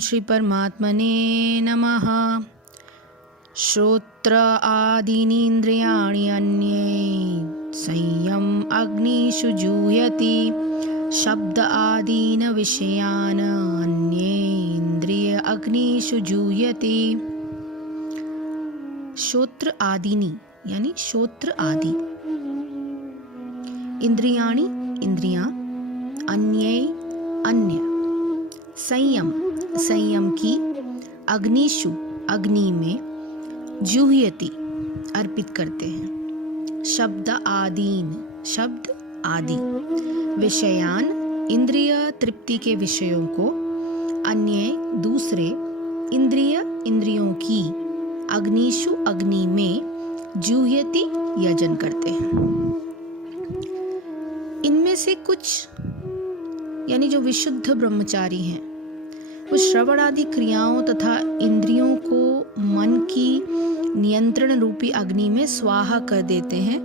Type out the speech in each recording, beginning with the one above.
श्री परमात्मने नमः। श्रोत्र आदीनीन्द्रियाणि अन्ये संयम अग्निषु जुह्यति। शब्द आदीन विषयान अन्ये इंद्रिय अग्निषु जुह्यति। श्रोत्र आदीनि यानी श्रोत्र आदि, इंद्रियाणि इंद्रियां, अन्ये अन्य, संयम संयम की, अग्निषु अग्नि में, जुह्यति अर्पित करते हैं। शब्द आदीन शब्द आदि, विषयान इंद्रिय तृप्ति के विषयों को, अन्य दूसरे, इंद्रिय इंद्रियों की, अग्निषु अग्नि में, जुह्यति यजन करते हैं। इनमें से कुछ यानी जो विशुद्ध ब्रह्मचारी हैं वो श्रवण आदि क्रियाओं तथा इंद्रियों को मन की नियंत्रण रूपी अग्नि में स्वाहा कर देते हैं,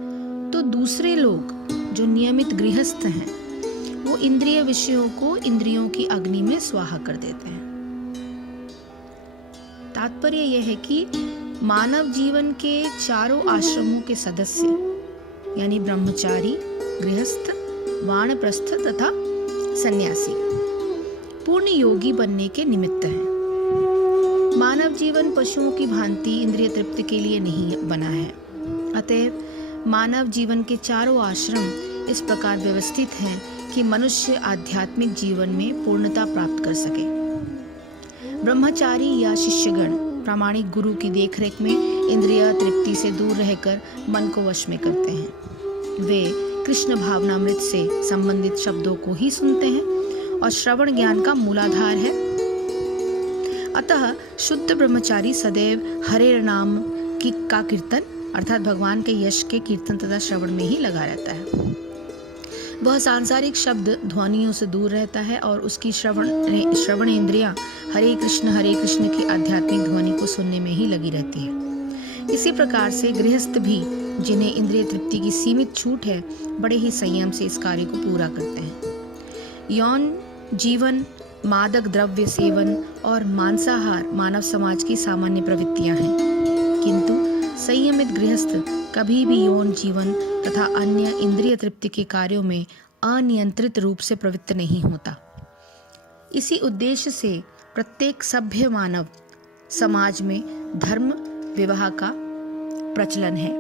तो दूसरे लोग जो नियमित गृहस्थ हैं वो इंद्रिय विषयों को इंद्रियों की अग्नि में स्वाहा कर देते हैं। तात्पर्य यह है कि मानव जीवन के चारों आश्रमों के सदस्य यानी ब्रह्मचारी, गृहस्थ, वानप्रस्थ तथा सन्यासी पूर्ण योगी बनने के निमित्त हैं। मानव जीवन पशुओं की भांति इंद्रिय तृप्ति के लिए नहीं बना है। अतएव मानव जीवन के चारों आश्रम इस प्रकार व्यवस्थित हैं कि मनुष्य आध्यात्मिक जीवन में पूर्णता प्राप्त कर सके। ब्रह्मचारी या शिष्यगण प्रामाणिक गुरु की देखरेख में इंद्रिय तृप्ति से दूर रहकर मन को वश में करते हैं। वे कृष्ण भावनामृत से संबंधित शब्दों को ही सुनते हैं और श्रवण ज्ञान का मूलाधार है। अतः शुद्ध ब्रह्मचारी सदैव हरे नाम का कीर्तन अर्थात भगवान के यश के कीर्तन तथा श्रवण में ही लगा रहता है। वह सांसारिक शब्द ध्वनियों से दूर रहता है और उसकी श्रवण इंद्रियां हरे कृष्ण की आध्यात्मिक ध्वनि को सुनने में ही लगी रहती है। इसी प्रकार से गृहस्थ भी जिन्हें इंद्रिय तृप्ति की सीमित छूट है, बड़े ही संयम से इस कार्य को पूरा करते हैं। यौन जीवन, मादक द्रव्य सेवन और मांसाहार मानव समाज की सामान्य प्रवृत्तियां हैं, किंतु संयमित गृहस्थ कभी भी यौन जीवन तथा अन्य इंद्रिय तृप्ति के कार्यों में अनियंत्रित रूप से प्रवृत्त नहीं होता। इसी उद्देश्य से प्रत्येक सभ्य मानव समाज में धर्म विवाह का प्रचलन है।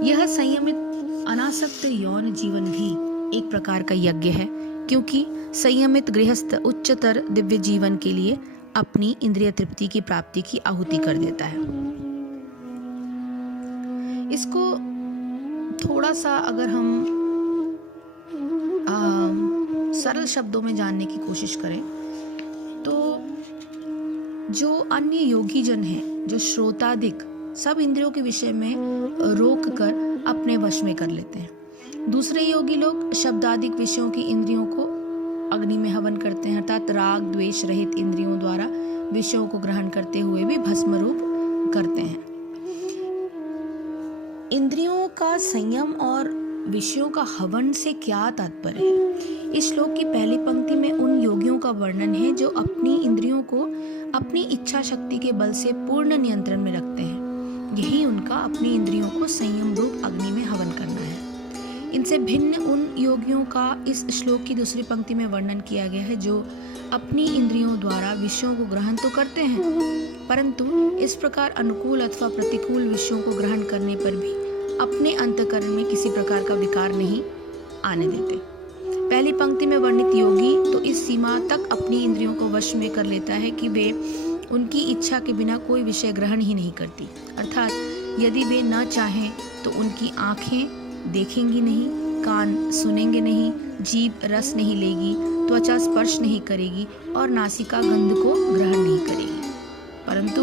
यह संयमित अनासक्त यौन जीवन भी एक प्रकार का यज्ञ है, क्योंकि संयमित गृहस्थ उच्चतर दिव्य जीवन के लिए अपनी इंद्रिय तृप्ति की प्राप्ति की आहुति कर देता है। इसको थोड़ा सा अगर हम सरल शब्दों में जानने की कोशिश करें तो जो अन्य योगी जन हैं, जो श्रोतादिक सब इंद्रियों के विषय में रोक कर अपने वश में कर लेते हैं। दूसरे योगी लोग शब्दादिक विषयों की इंद्रियों को अग्नि में हवन करते हैं, अर्थात राग द्वेष रहित इंद्रियों द्वारा विषयों को ग्रहण करते हुए भी भस्म रूप करते हैं। इंद्रियों का संयम और विषयों का हवन से क्या तात्पर्य है? इस श्लोक की पहली पंक्ति में उन योगियों का वर्णन है जो अपनी इंद्रियों को अपनी इच्छा शक्ति के बल से पूर्ण नियंत्रण में रखते हैं। यही उनका अपनी इंद्रियों को संयम रूप अग्नि में हवन करना है। इनसे भिन्न उन योगियों का इस श्लोक की दूसरी पंक्ति में वर्णन किया गया है जो अपनी इंद्रियों द्वारा विषयों को ग्रहण तो करते हैं, परंतु इस प्रकार अनुकूल अथवा प्रतिकूल विषयों को ग्रहण करने पर भी अपने अंतःकरण में किसी प्रकार का विकार नहीं आने देते। पहली पंक्ति में वर्णित योगी तो इस सीमा तक अपनी इंद्रियों को वश में कर लेता है कि वे उनकी इच्छा के बिना कोई विषय ग्रहण ही नहीं करती, अर्थात यदि वे न चाहें तो उनकी आंखें देखेंगी नहीं, कान सुनेंगे नहीं, जीभ रस नहीं लेगी, त्वचा स्पर्श नहीं करेगी और नासिका गंध को ग्रहण नहीं करेगी। परंतु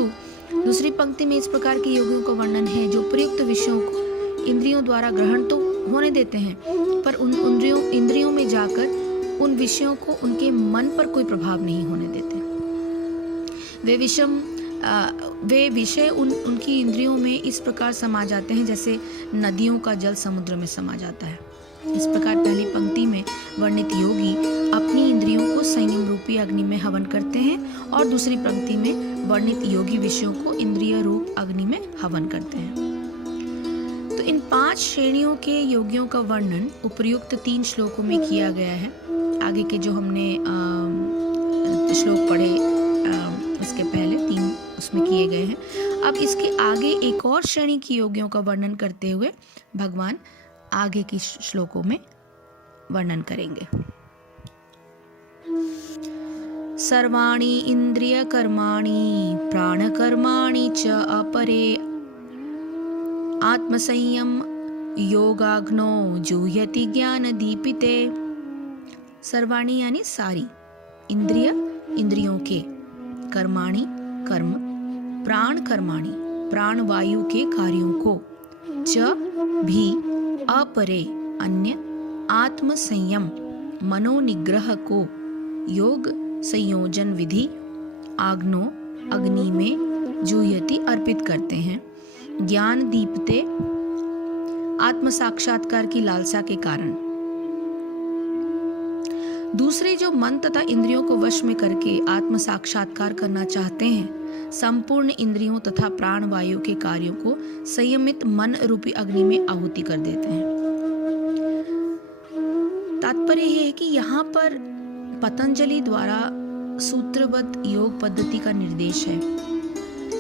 दूसरी पंक्ति में इस प्रकार के योगियों का वर्णन है जो प्रयुक्त विषयों को इंद्रियों द्वारा ग्रहण तो होने देते हैं, पर उन इंद्रियों में जाकर उन विषयों को उनके मन पर कोई प्रभाव नहीं होने देते। वे विषय उनकी इंद्रियों में इस प्रकार समा जाते हैं जैसे नदियों का जल समुद्र में समा जाता है। इस प्रकार पहली पंक्ति में वर्णित योगी अपनी इंद्रियों को संयम रूपी रूपी अग्नि में हवन करते हैं और दूसरी पंक्ति में वर्णित योगी विषयों को इंद्रिय रूप अग्नि में हवन करते हैं। तो इन 5 श्रेणियों के योगियों का वर्णन उपर्युक्त 3 श्लोकों में किया गया है। आगे के जो हमने श्लोक पढ़े इसके पहले 3 उसमें किए गए हैं। अब इसके आगे एक और श्रेणी की योगियों का वर्णन करते हुए भगवान आगे की श्लोकों में वर्णन करेंगे। सर्वाणि इंद्रिय कर्माणि प्राण कर्माणि च अपरे आत्मसंयम योगाग्नो जुह्यति ज्ञान दीपिते। सर्वाणि यानी सारी, इंद्रिय इंद्रियों के, कर्माणि कर्म, प्राण कर्माणि प्राण वायु के कार्यों को, च भी अपरे अन्य, आत्म संयम मनोनिग्रह को, योग संयोजन विधि आग्नो अग्नि में जुह्यति अर्पित करते हैं, ज्ञान दीपते आत्म साक्षात्कार की लालसा के कारण। दूसरे जो मन तथा इंद्रियों को वश में करके आत्म साक्षात्कार करना चाहते हैं, संपूर्ण इंद्रियों तथा प्राण वायु के कार्यों को संयमित मन रूपी अग्नि में आहुति कर देते हैं। तात्पर्य यह है कि यहाँ पर पतंजलि द्वारा सूत्रबद्ध योग पद्धति का निर्देश है।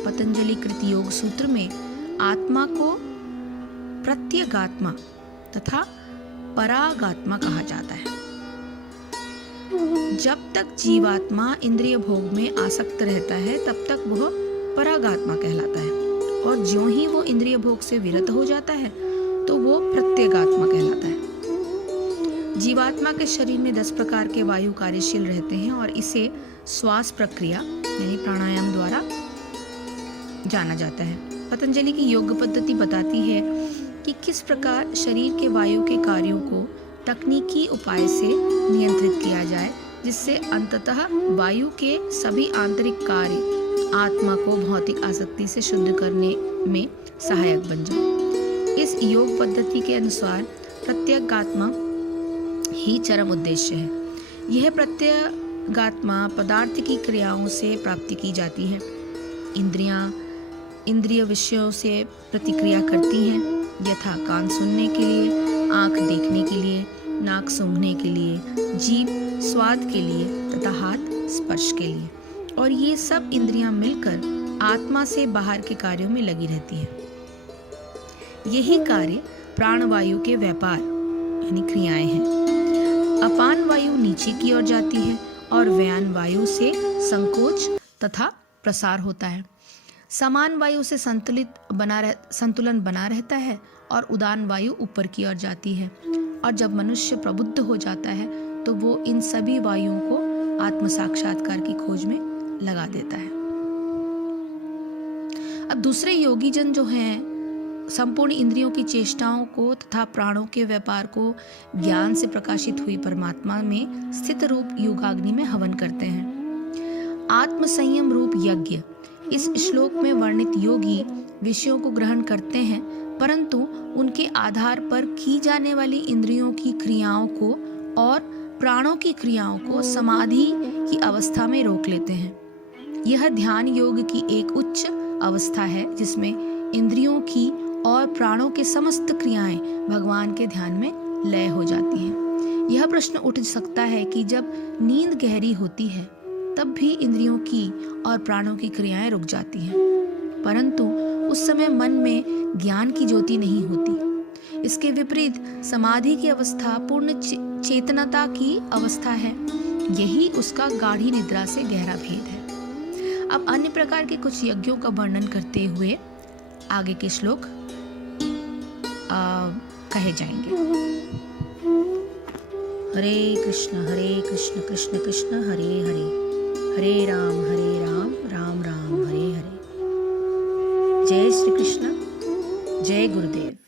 पतंजलि कृत योग सूत्र में आत्मा को प्रत्यगात्मा तथा परागात्मा कहा जाता है। जब तक जीवात्मा इंद्रिय भोग में आसक्त रहता है तब तक वह परागात्मा कहलाता है, और ज्यों ही वो इंद्रिय भोग से विरत हो जाता है तो वो प्रत्यगात्मा कहलाता है। जीवात्मा के शरीर में 10 प्रकार के वायु कार्यशील रहते हैं और इसे श्वास प्रक्रिया यानी प्राणायाम द्वारा जाना जाता है। पतंजलि की योग पद्धति बताती है कि किस प्रकार शरीर के वायु के कार्यों को तकनीकी उपाय से नियंत्रित किया जाए, जिससे अंततः वायु के सभी आंतरिक कार्य आत्मा को भौतिक आसक्ति से शुद्ध करने में सहायक बन जाए। इस योग पद्धति के अनुसार प्रत्यगात्मा ही चरम उद्देश्य है। यह प्रत्यगात्मा पदार्थ की क्रियाओं से प्राप्ति की जाती है। इंद्रियां इंद्रिय विषयों से प्रतिक्रिया करती हैं, यथा कान सुनने के लिए, आँख देखने के लिए, नाक सूंघने के लिए, जीभ स्वाद के लिए तथा हाथ स्पर्श के लिए, और ये सब इंद्रियां मिलकर आत्मा से बाहर के कार्यों में लगी रहती हैं। यही कार्य प्राणवायु के व्यापार यानी क्रियाएं हैं। अपान वायु नीचे की ओर जाती है और व्यान वायु से संकोच तथा प्रसार होता है। समान वायु से संतुलन बना रहता है और उदान वायु ऊपर की ओर जाती है। और जब मनुष्य प्रबुद्ध हो जाता है तो वो इन सभी वायुओं को आत्म साक्षात्कार की खोज में लगा देता है। अब दूसरे योगी जन जो हैं संपूर्ण इंद्रियों की चेष्टाओं को तथा प्राणों के व्यापार को ज्ञान से प्रकाशित हुई परमात्मा में स्थित रूप योगाग्नि में हवन करते हैं। आत्म संयम रूप यज्ञ इस श्लोक में वर्णित योगी विषयों को ग्रहण करते हैं, परंतु उनके आधार पर की जाने वाली इंद्रियों की क्रियाओं को और प्राणों की क्रियाओं को समाधि की अवस्था में रोक लेते हैं। यह ध्यान योग की एक उच्च अवस्था है जिसमें इंद्रियों की और प्राणों के समस्त क्रियाएं भगवान के ध्यान में लय हो जाती हैं। यह प्रश्न उठ सकता है कि जब नींद गहरी होती है तब भी इंद्रियों की और प्राणों की क्रियाएं रुक जाती हैं, परंतु उस समय मन में ज्ञान की ज्योति नहीं होती। इसके विपरीत समाधि की अवस्था पूर्ण चेतनता की अवस्था है। यही उसका गाढ़ी निद्रा से गहरा भेद है। अब अन्य प्रकार के कुछ यज्ञों का वर्णन करते हुए आगे के श्लोक कहे जाएंगे। हरे कृष्ण कृष्ण कृष्ण हरे हरे, हरे राम राम राम हरे हरे। जय श्री कृष्ण, जय गुरुदेव।